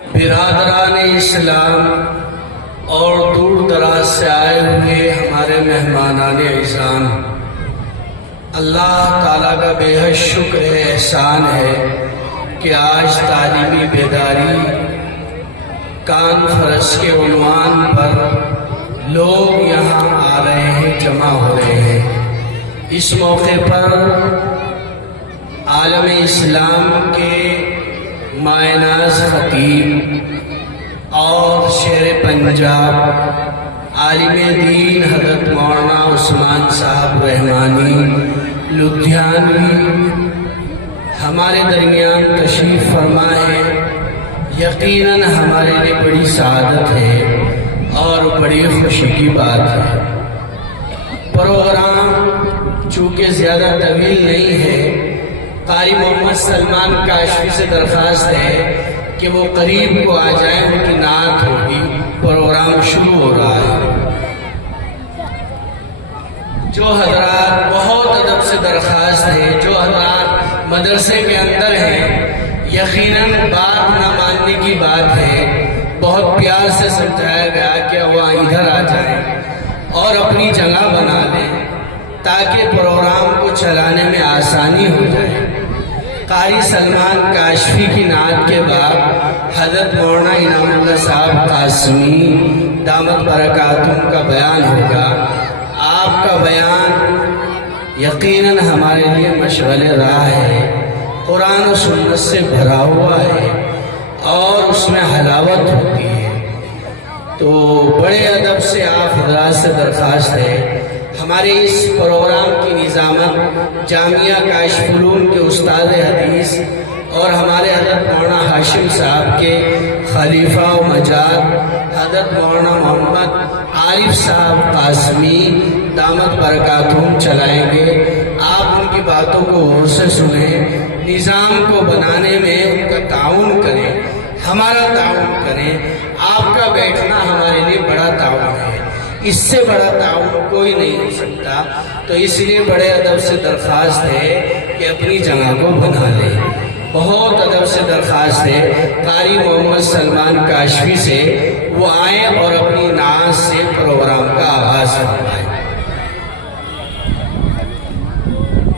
برادران اسلام اور دور دراز سے آئے ہوئے ہمارے مہمانان اعزام، اللہ تعالیٰ کا بے حد شکر ہے، احسان ہے کہ آج تعلیمی بیداری کانفرنس کے عنوان پر لوگ یہاں آ رہے ہیں، جمع ہو رہے ہیں۔ اس موقع پر عالم اسلام کے مایہ ناز خطیب اور شیر پنجاب عالم دین حضرت مولانا عثمان صاحب رحمانی لدھیانوی ہمارے درمیان تشریف فرما ہے۔ یقیناً ہمارے لیے بڑی سعادت ہے اور بڑی خوشی کی بات ہے۔ پروگرام چونکہ زیادہ طویل نہیں ہے، قاری محمد سلمان کاشفی سے درخواست ہے کہ وہ قریب کو آ جائیں، ان کی نعت ہوگی، پروگرام شروع ہو رہا ہے۔ جو حضرات بہت ادب سے درخواست ہے، جو حضرات مدرسے کے اندر ہیں، یقیناً بات نہ ماننے کی بات ہے، بہت پیار سے سمجھایا گیا کہ وہ ادھر آ جائیں اور اپنی جگہ بنا لیں تاکہ پروگرام کو چلانے میں آسانی ہو جائے۔ قاری سلمان کاشفی کی نعت کے بعد حضرت مولانا انعام اللہ صاحب قاسمی دامت برکاتہم کا بیان ہوگا۔ آپ کا بیان یقیناً ہمارے لیے مشغل راہ ہے، قرآن و سنت سے بھرا ہوا ہے اور اس میں حلاوت ہوتی ہے۔ تو بڑے ادب سے آپ حضرات سے درخواست ہے، ہمارے اس پروگرام کی نظامت جامعہ کاشف علوم کے استاد حدیث اور ہمارے حضرت مولانا ہاشم صاحب کے خلیفہ و مجاد حضرت مولانا محمد عارف صاحب قاسمی دامت برکاتہم چلائیں گے۔ آپ ان کی باتوں کو غور سے سنیں، نظام کو بنانے میں ان کا تعاون کریں، ہمارا تعاون کریں۔ آپ کا بیٹھنا ہمارے لیے بڑا تعاون ہے، اس سے بڑا تعاون کوئی نہیں ہو سکتا۔ تو اس لیے بڑے ادب سے درخواست ہے کہ اپنی جگہ کو بنا لیں۔ بہت ادب سے درخواست ہے قاری محمد سلمان کاشفی سے وہ آئیں اور اپنی نعت سے پروگرام کا آغاز فرمائیں۔